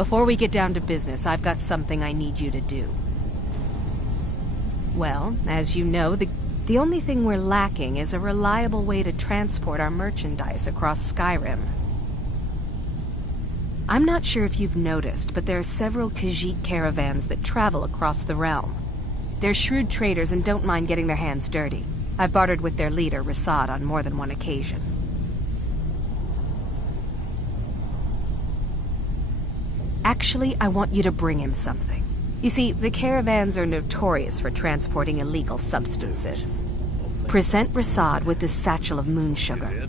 Before we get down to business, I've got something I need you to do. Well, as you know, the only thing we're lacking is a reliable way to transport our merchandise across Skyrim. I'm not sure if you've noticed, but there are several Khajiit caravans that travel across the realm. They're shrewd traders and don't mind getting their hands dirty. I've bartered with their leader, Rasad, on more than one occasion. Actually, I want you to bring him something. You see, the caravans are notorious for transporting illegal substances. Present Rasad with this satchel of moon sugar,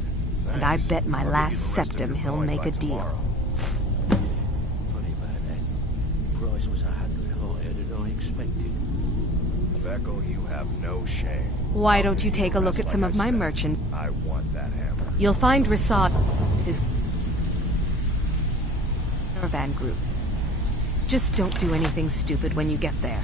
and I bet my last septim he'll make a deal. Funny about that. Price was 100 higher than I expected. Beckel, you have no shame. Why don't you take a look at some of my merchant? I want that hammer. You'll find Rasad, his caravan group. Just don't do anything stupid when you get there.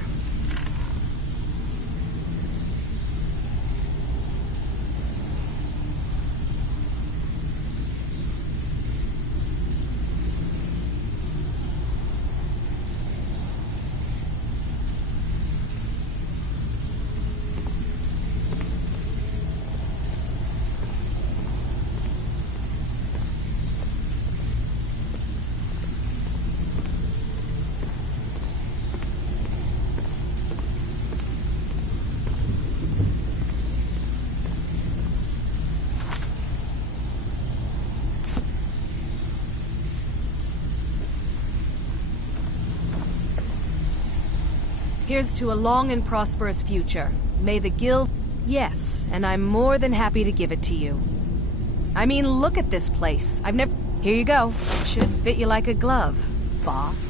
Here's to a long and prosperous future. May the guild... Yes, and I'm more than happy to give it to you. I mean, look at this place. I've never... Here you go. Should fit you like a glove, boss.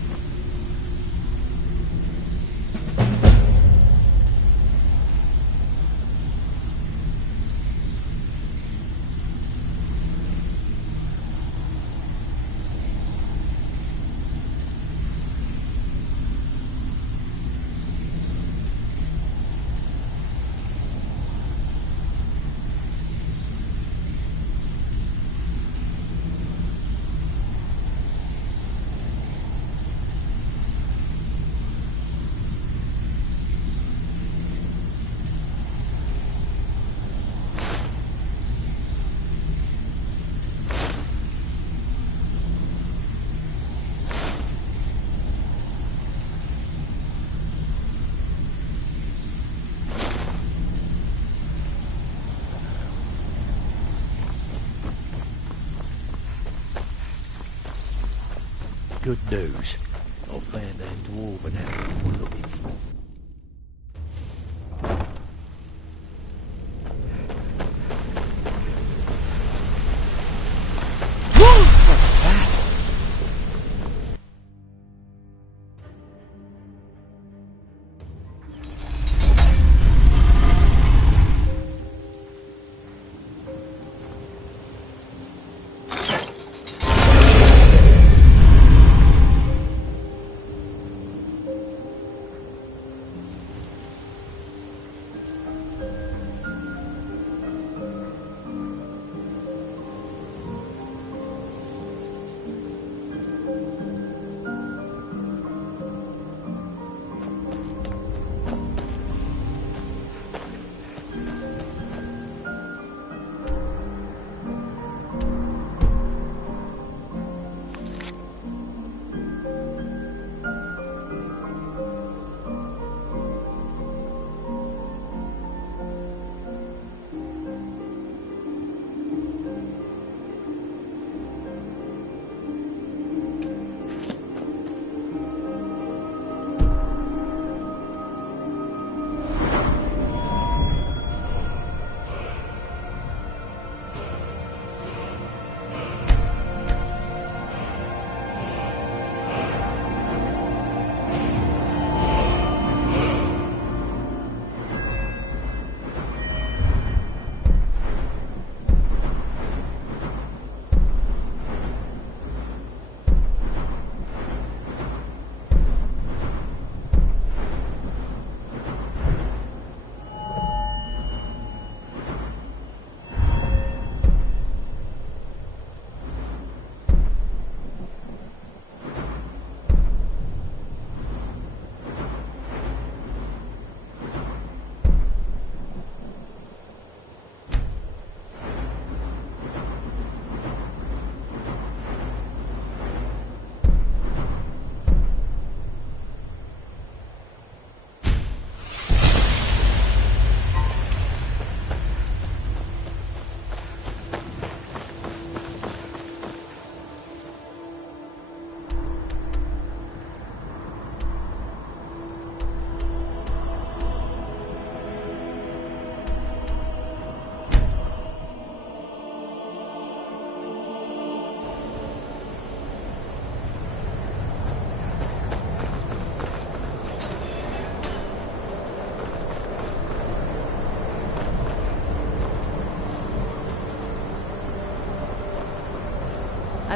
Good news. I found that dwarven hammer we're looking for. What's that?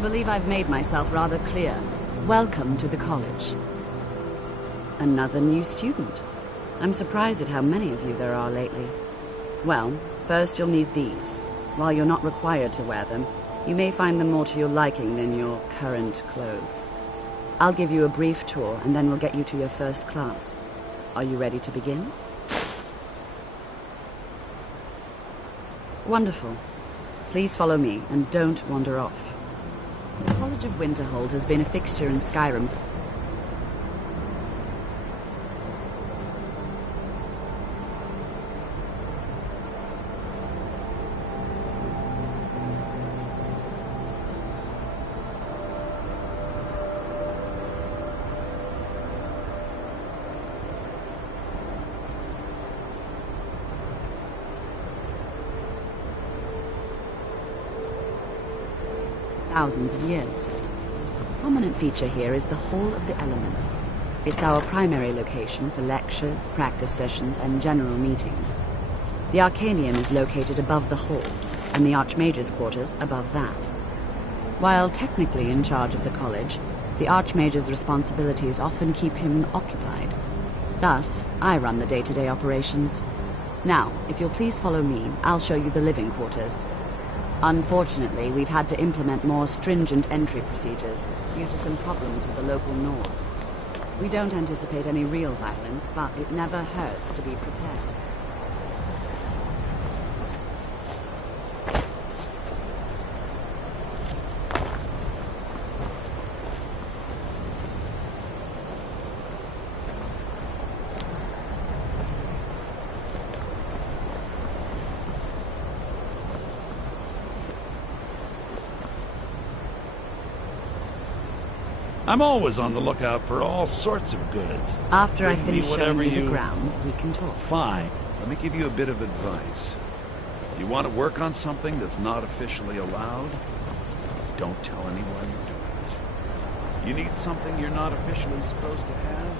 believe I've made myself rather clear. Welcome to the college. Another new student. I'm surprised at how many of you there are lately. Well, first you'll need these. While you're not required to wear them, you may find them more to your liking than your current clothes. I'll give you a brief tour, and then we'll get you to your first class. Are you ready to begin? Wonderful. Please follow me, and don't wander off. The College of Winterhold has been a fixture in Skyrim. Thousands of years. A prominent feature here is the Hall of the Elements. It's our primary location for lectures, practice sessions, and general meetings. The Arcanium is located above the hall, and the Archmage's quarters above that. While technically in charge of the college, the Archmage's responsibilities often keep him occupied. Thus, I run the day-to-day operations. Now, if you'll please follow me, I'll show you the living quarters. Unfortunately, we've had to implement more stringent entry procedures due to some problems with the local Nords. We don't anticipate any real violence, but it never hurts to be prepared. I'm always on the lookout for all sorts of goods. After I Bring me finish showing whatever you the grounds, we can talk. Fine. Let me give you a bit of advice. If you want to work on something that's not officially allowed, don't tell anyone you're doing it. You need something you're not officially supposed to have?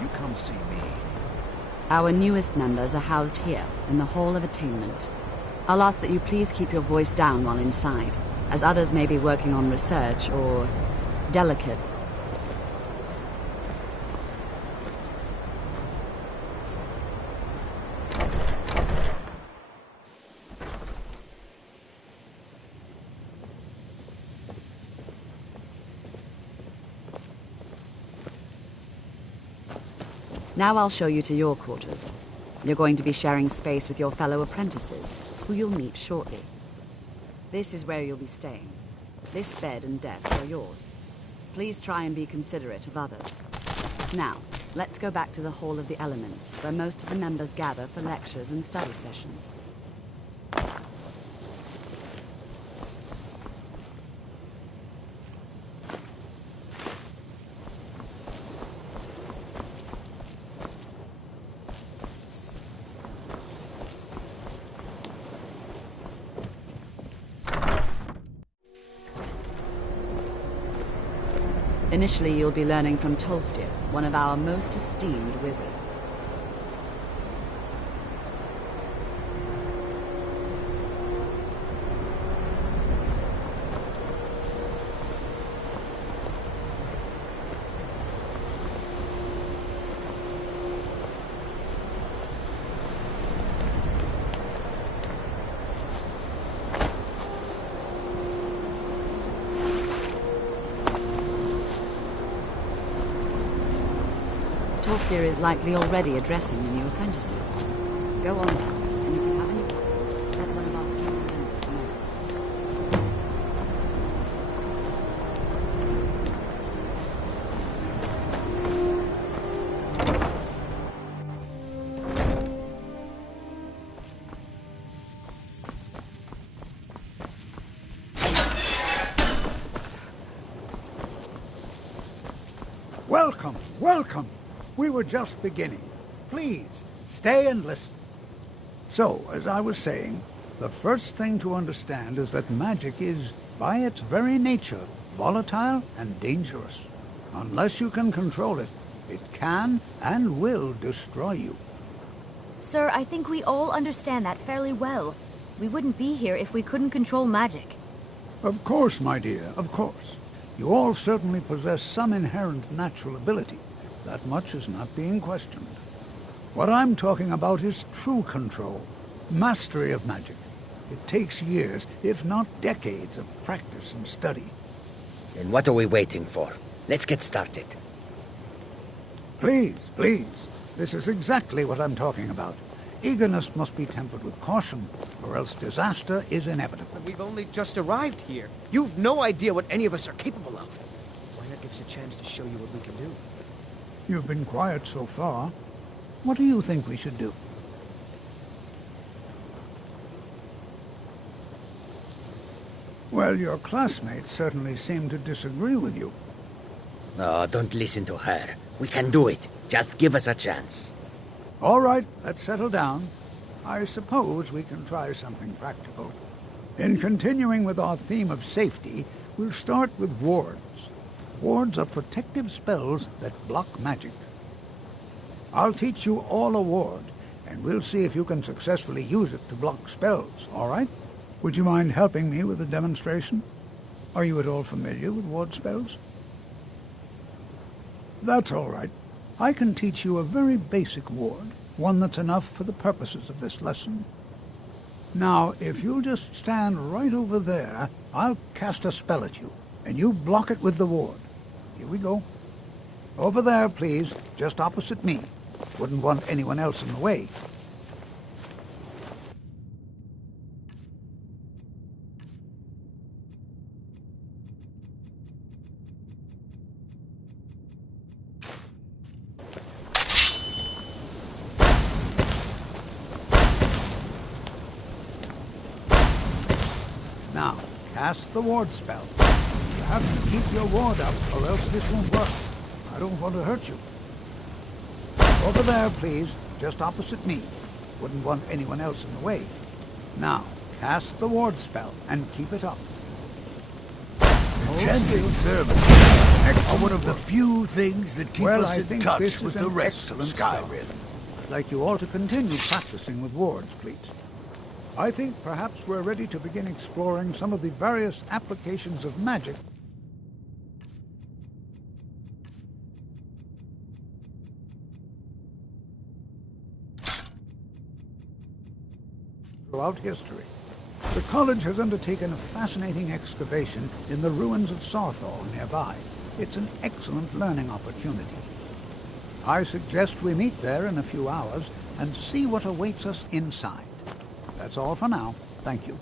You come see me. Our newest members are housed here, in the Hall of Attainment. I'll ask that you please keep your voice down while inside, as others may be working on research or delicate. Now I'll show you to your quarters. You're going to be sharing space with your fellow apprentices, who you'll meet shortly. This is where you'll be staying. This bed and desk are yours. Please try and be considerate of others. Now, let's go back to the Hall of the Elements, where most of the members gather for lectures and study sessions. Initially, you'll be learning from Tolfdir, one of our most esteemed wizards. Tolfdir is likely already addressing the new apprentices. Go on then, and if you have any problems, let one of our senior members know. Welcome, welcome. We were just beginning. Please, stay and listen. So, as I was saying, the first thing to understand is that magic is, by its very nature, volatile and dangerous. Unless you can control it, it can and will destroy you. Sir, I think we all understand that fairly well. We wouldn't be here if we couldn't control magic. Of course, my dear, of course. You all certainly possess some inherent natural ability. That much is not being questioned. What I'm talking about is true control, mastery of magic. It takes years, if not decades, of practice and study. Then what are we waiting for? Let's get started. Please, please. This is exactly what I'm talking about. Eagerness must be tempered with caution, or else disaster is inevitable. We've only just arrived here. You've no idea what any of us are capable of. Why not give us a chance to show you what we can do? You've been quiet so far. What do you think we should do? Well, your classmates certainly seem to disagree with you. No, don't listen to her. We can do it. Just give us a chance. All right, let's settle down. I suppose we can try something practical. In continuing with our theme of safety, we'll start with wards. Wards are protective spells that block magic. I'll teach you all a ward, and we'll see if you can successfully use it to block spells, all right? Would you mind helping me with the demonstration? Are you at all familiar with ward spells? That's all right. I can teach you a very basic ward, one that's enough for the purposes of this lesson. Now, if you'll just stand right over there, I'll cast a spell at you, and you block it with the ward. Here we go. Over there, please, just opposite me. Wouldn't want anyone else in the way. Now, cast the ward spell. You have to keep your ward up, or else this won't work. I don't want to hurt you. Over there, please, just opposite me. Wouldn't want anyone else in the way. Now, cast the ward spell, and keep it up. Enchanting servants are one of the few things that keep us in touch with the rest of Skyrim. I'd like you all to continue practicing with wards, please. I think perhaps we're ready to begin exploring some of the various applications of magic throughout history. The college has undertaken a fascinating excavation in the ruins of Sarthal nearby. It's an excellent learning opportunity. I suggest we meet there in a few hours and see what awaits us inside. That's all for now. Thank you.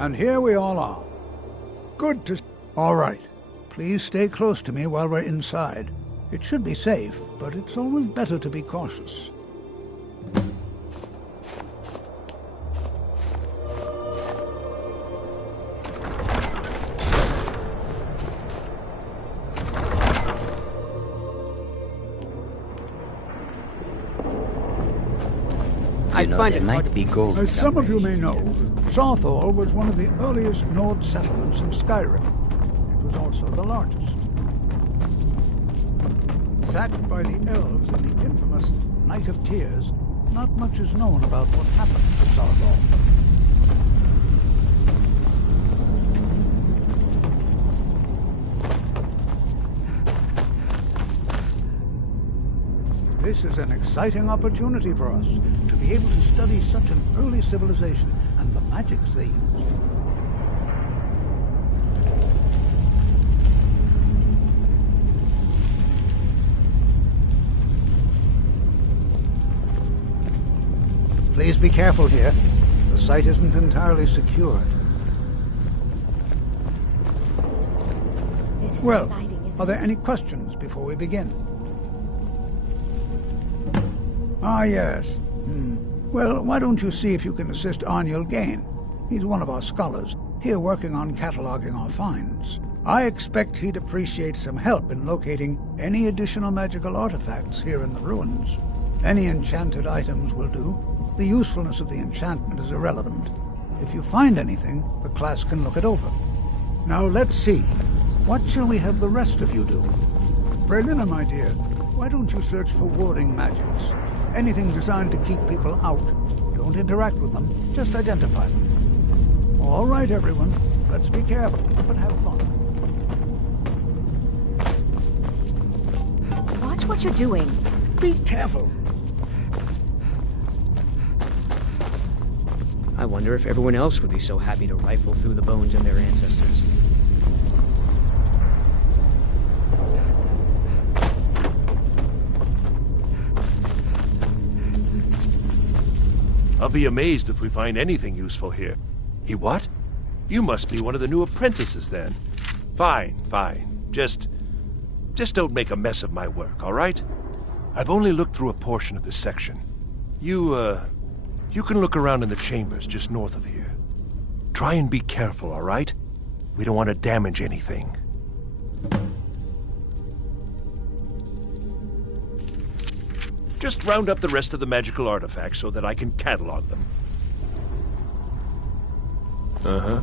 And here we all are. Good to... All right. Please stay close to me while we're inside. It should be safe, but it's always better to be cautious. There might be gold. As some of you may know, Sawthall was one of the earliest Nord settlements in Skyrim. It was also the largest. Sacked by the elves in the infamous Night of Tears, not much is known about what happened to Sawthall. This is an exciting opportunity for us to be able to study such an early civilization and the magics they used. Please be careful here. The site isn't entirely secure. This is Well, exciting, isn't are there it? any questions before we begin? Ah, yes. Well, why don't you see if you can assist Arniel Gain? He's one of our scholars, here working on cataloging our finds. I expect he'd appreciate some help in locating any additional magical artifacts here in the ruins. Any enchanted items will do. The usefulness of the enchantment is irrelevant. If you find anything, the class can look it over. Now let's see. What shall we have the rest of you do? Brelina, my dear, why don't you search for warding magics? Anything designed to keep people out. Don't interact with them, just identify them. All right, everyone. Let's be careful, but have fun. Watch what you're doing. Be careful. I wonder if everyone else would be so happy to rifle through the bones of their ancestors. I'll be amazed if we find anything useful here. He what? You must be one of the new apprentices, then. Fine, fine. Just don't make a mess of my work, all right? I've only looked through a portion of this section. You can look around in the chambers just north of here. Try and be careful, all right? We don't want to damage anything. Just round up the rest of the magical artifacts so that I can catalog them. Uh-huh.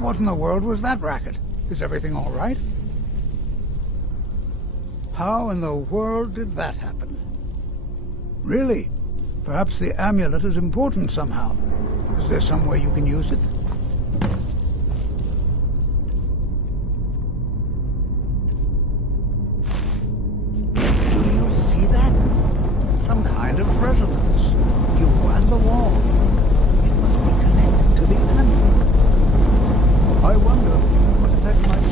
What in the world was that racket? Is everything all right? How in the world did that happen? Really? Perhaps the amulet is important somehow. Is there some way you can use it? Do you see that? Some kind point of resonance. You and the wall. It must be connected to the anvil. I wonder what effect might be.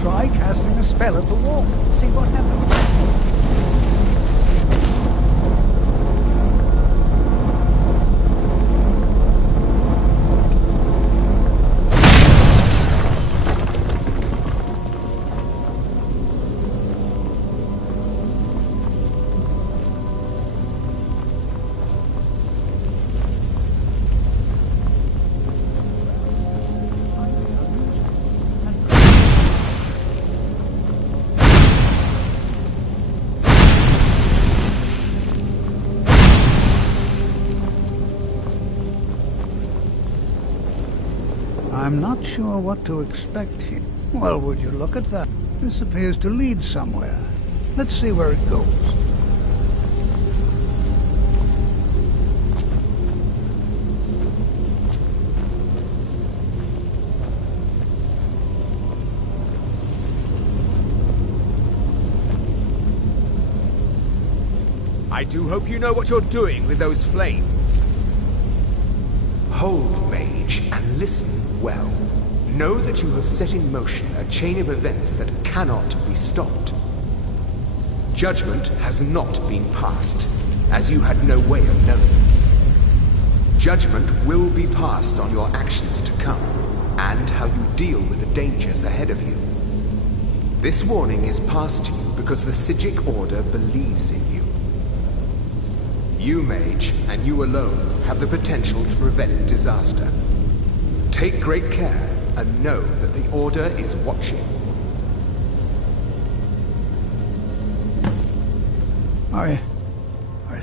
Try casting a spell at the wall. See what happens. I'm not sure what to expect here. Well, would you look at that? This appears to lead somewhere. Let's see where it goes. I do hope you know what you're doing with those flames. Hold, mage, and listen well. Know that you have set in motion a chain of events that cannot be stopped. Judgment has not been passed, as you had no way of knowing. Judgment will be passed on your actions to come, and how you deal with the dangers ahead of you. This warning is passed to you because the Psijic Order believes in you. You, mage, and you alone, have the potential to prevent disaster. Take great care, and know that the Order is watching. I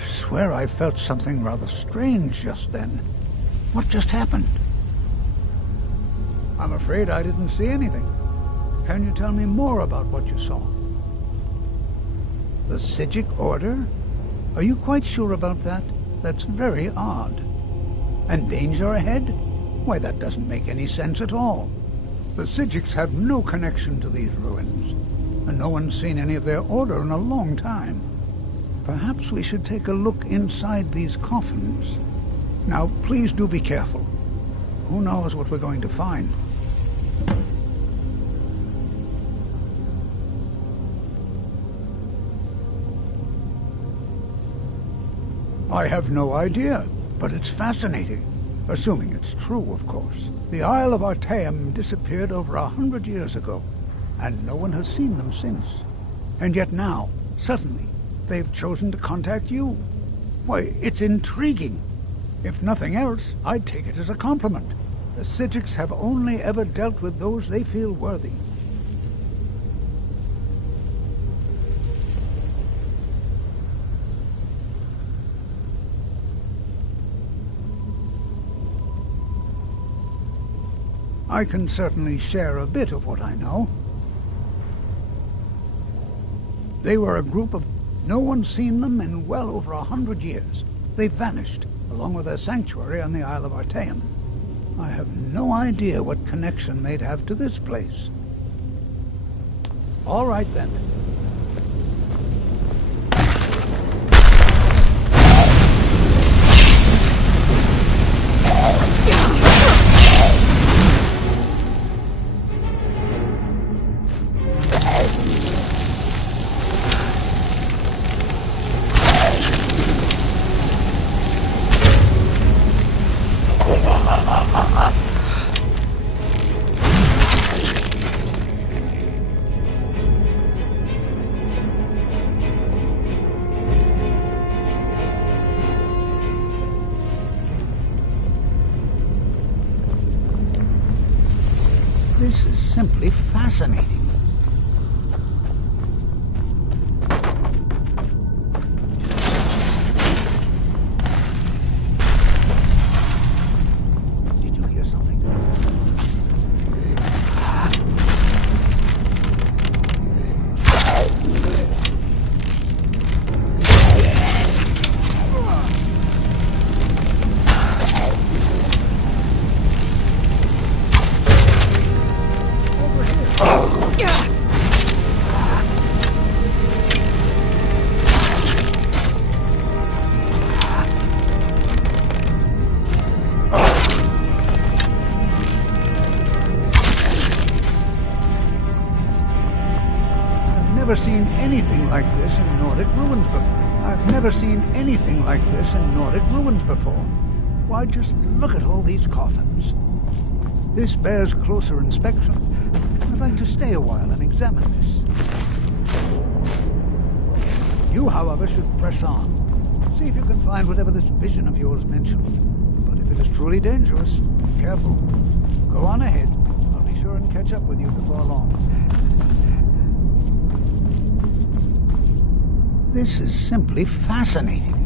swear I felt something rather strange just then. What just happened? I'm afraid I didn't see anything. Can you tell me more about what you saw? The Psijic Order? Are you quite sure about that? That's very odd. And danger ahead? Why, that doesn't make any sense at all. The Psijics have no connection to these ruins, and no one's seen any of their order in a long time. Perhaps we should take a look inside these coffins. Now, please do be careful. Who knows what we're going to find? I have no idea, but it's fascinating. Assuming it's true, of course. The Isle of Artaeum disappeared over 100 years ago, and no one has seen them since. And yet now, suddenly, they've chosen to contact you. Why, it's intriguing. If nothing else, I'd take it as a compliment. The Psijics have only ever dealt with those they feel worthy. I can certainly share a bit of what I know. They were a group of... No one's seen them in well over 100 years. They vanished, along with their sanctuary on the Isle of Artaeum. I have no idea what connection they'd have to this place. All right, then. This is simply fascinating. Did you hear something? never seen anything like this in Nordic ruins before. I've never seen anything like this in Nordic ruins before. Why, just look at all these coffins. This bears closer inspection. I'd like to stay a while and examine this. You, however, should press on. See if you can find whatever this vision of yours mentioned. But if it is truly dangerous, be careful. Go on ahead. I'll be sure and catch up with you before long. This is simply fascinating.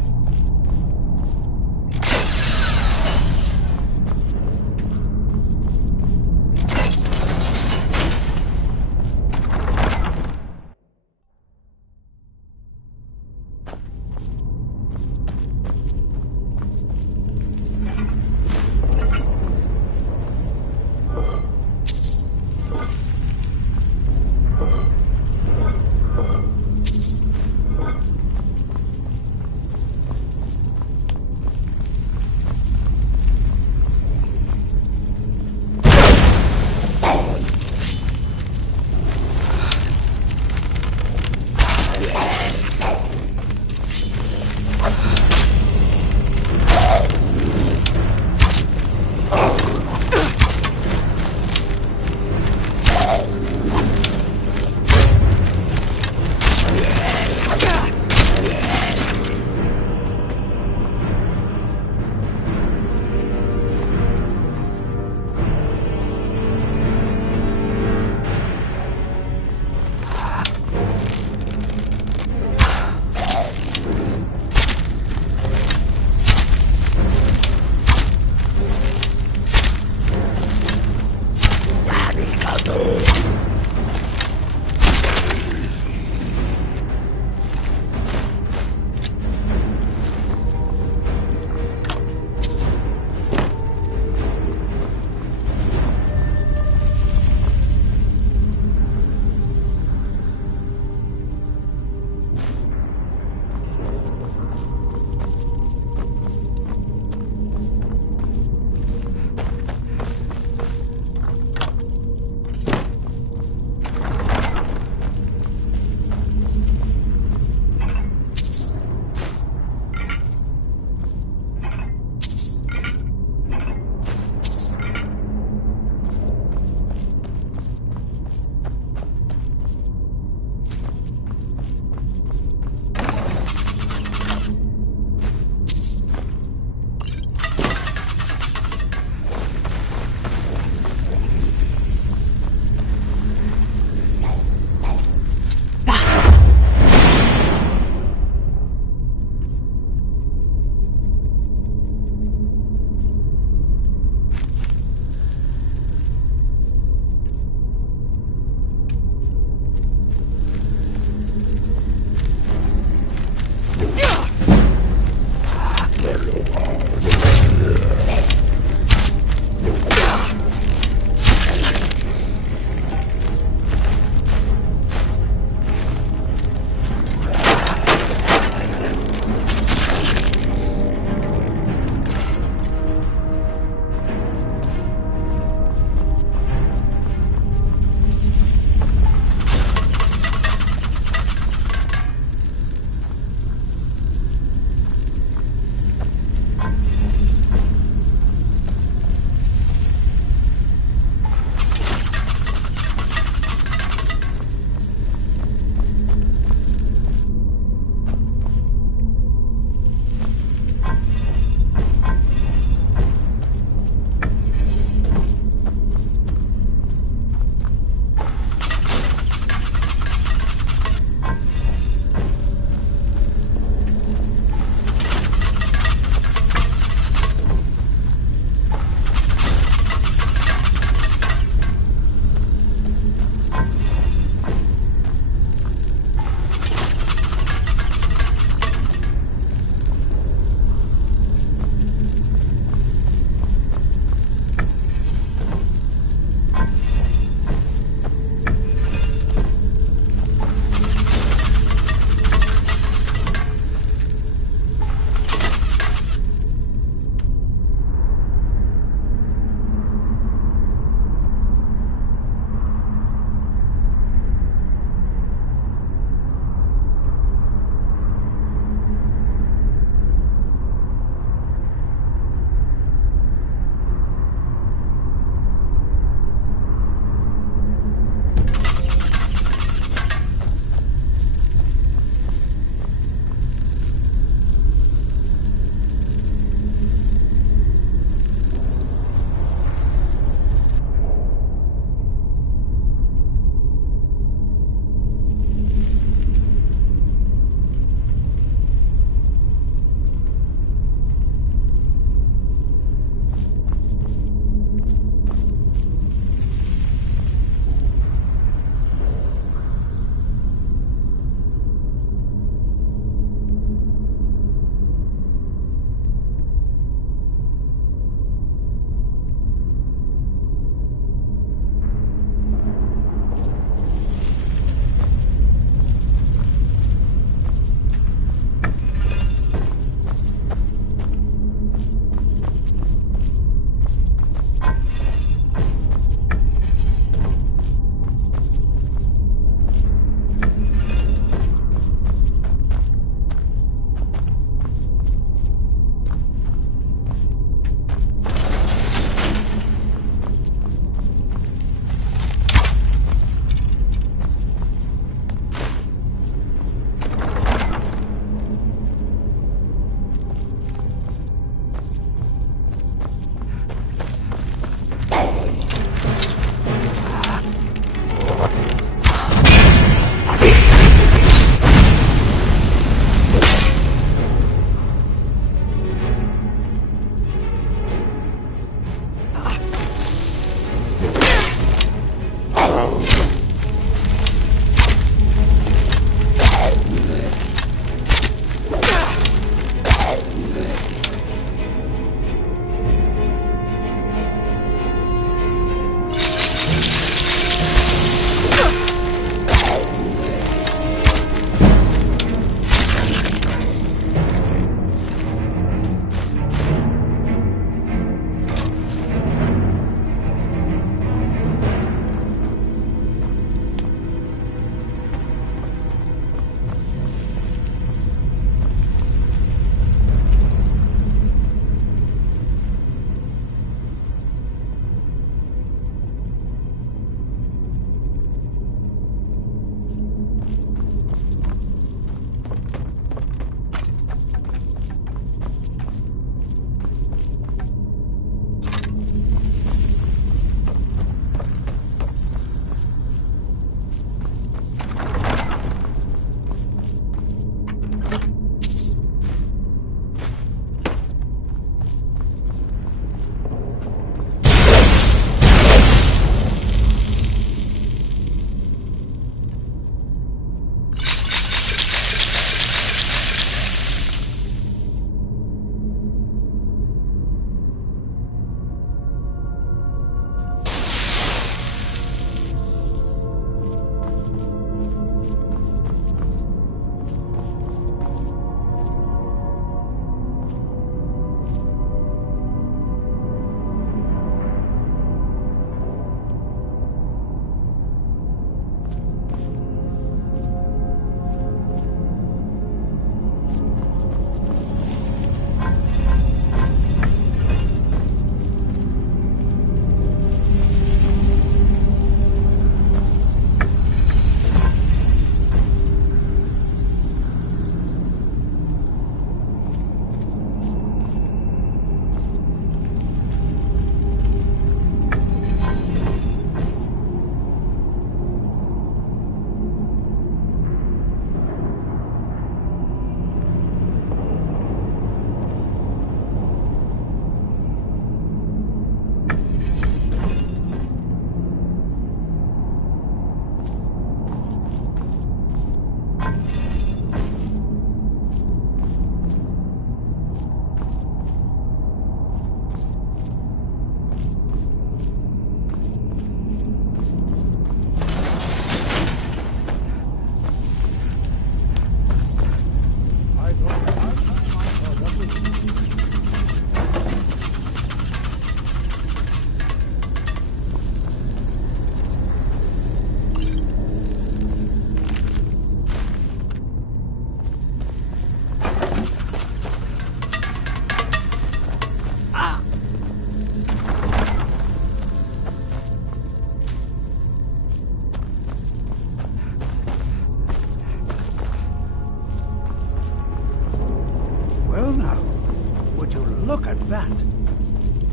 Look at that.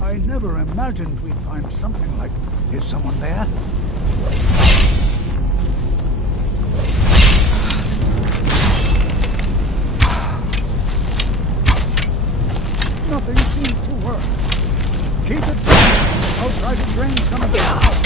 I never imagined we'd find something like... Is someone there? Nothing seems to work. Keep it going. I'll try to drain some of it out.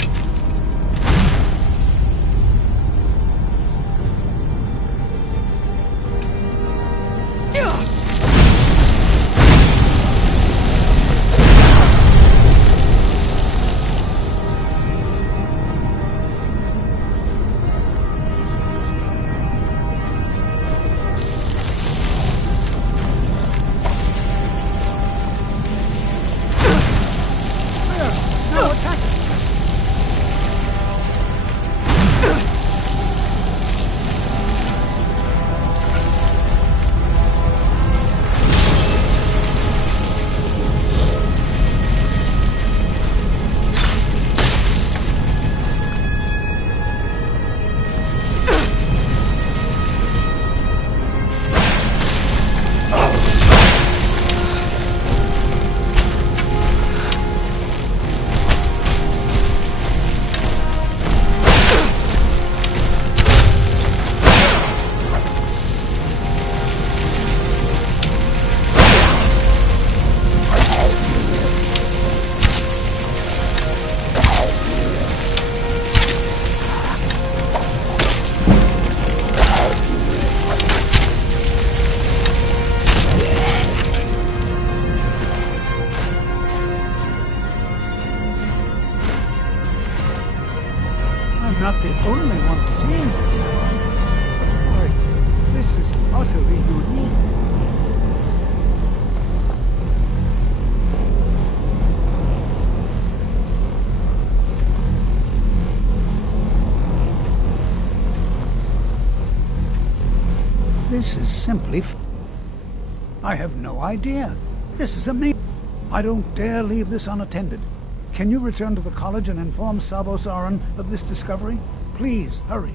Not the only one seeing this. Boy, this is utterly unique. This is simply... I have no idea. This is amazing. I don't dare leave this unattended. Can you return to the college and inform Savos Aran of this discovery? Please, hurry.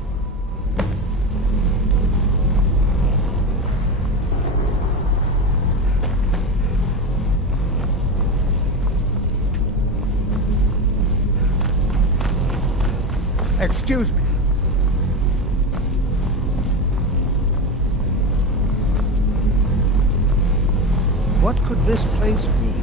Excuse me. What could this place be?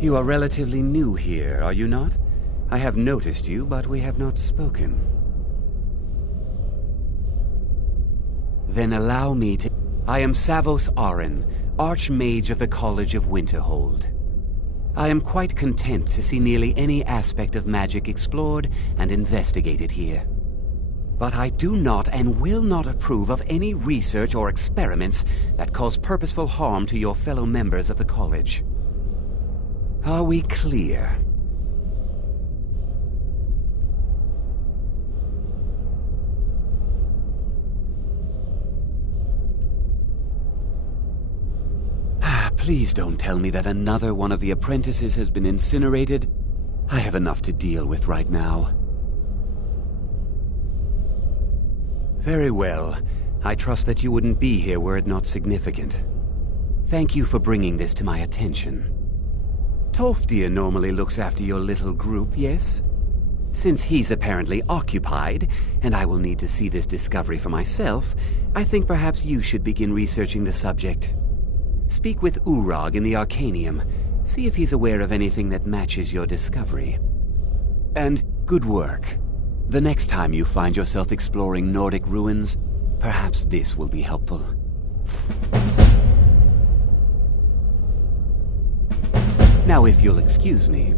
You are relatively new here, are you not? I have noticed you, but we have not spoken. Then allow me to... I am Savos Aran, Archmage of the College of Winterhold. I am quite content to see nearly any aspect of magic explored and investigated here. But I do not and will not approve of any research or experiments that cause purposeful harm to your fellow members of the college. Are we clear? Please don't tell me that another one of the apprentices has been incinerated. I have enough to deal with right now. Very well. I trust that you wouldn't be here were it not significant. Thank you for bringing this to my attention. Tolfdir normally looks after your little group, yes? Since he's apparently occupied, and I will need to see this discovery for myself, I think perhaps you should begin researching the subject. Speak with Urag in the Arcanium. See if he's aware of anything that matches your discovery. And good work. The next time you find yourself exploring Nordic ruins, perhaps this will be helpful. Now, if you'll excuse me,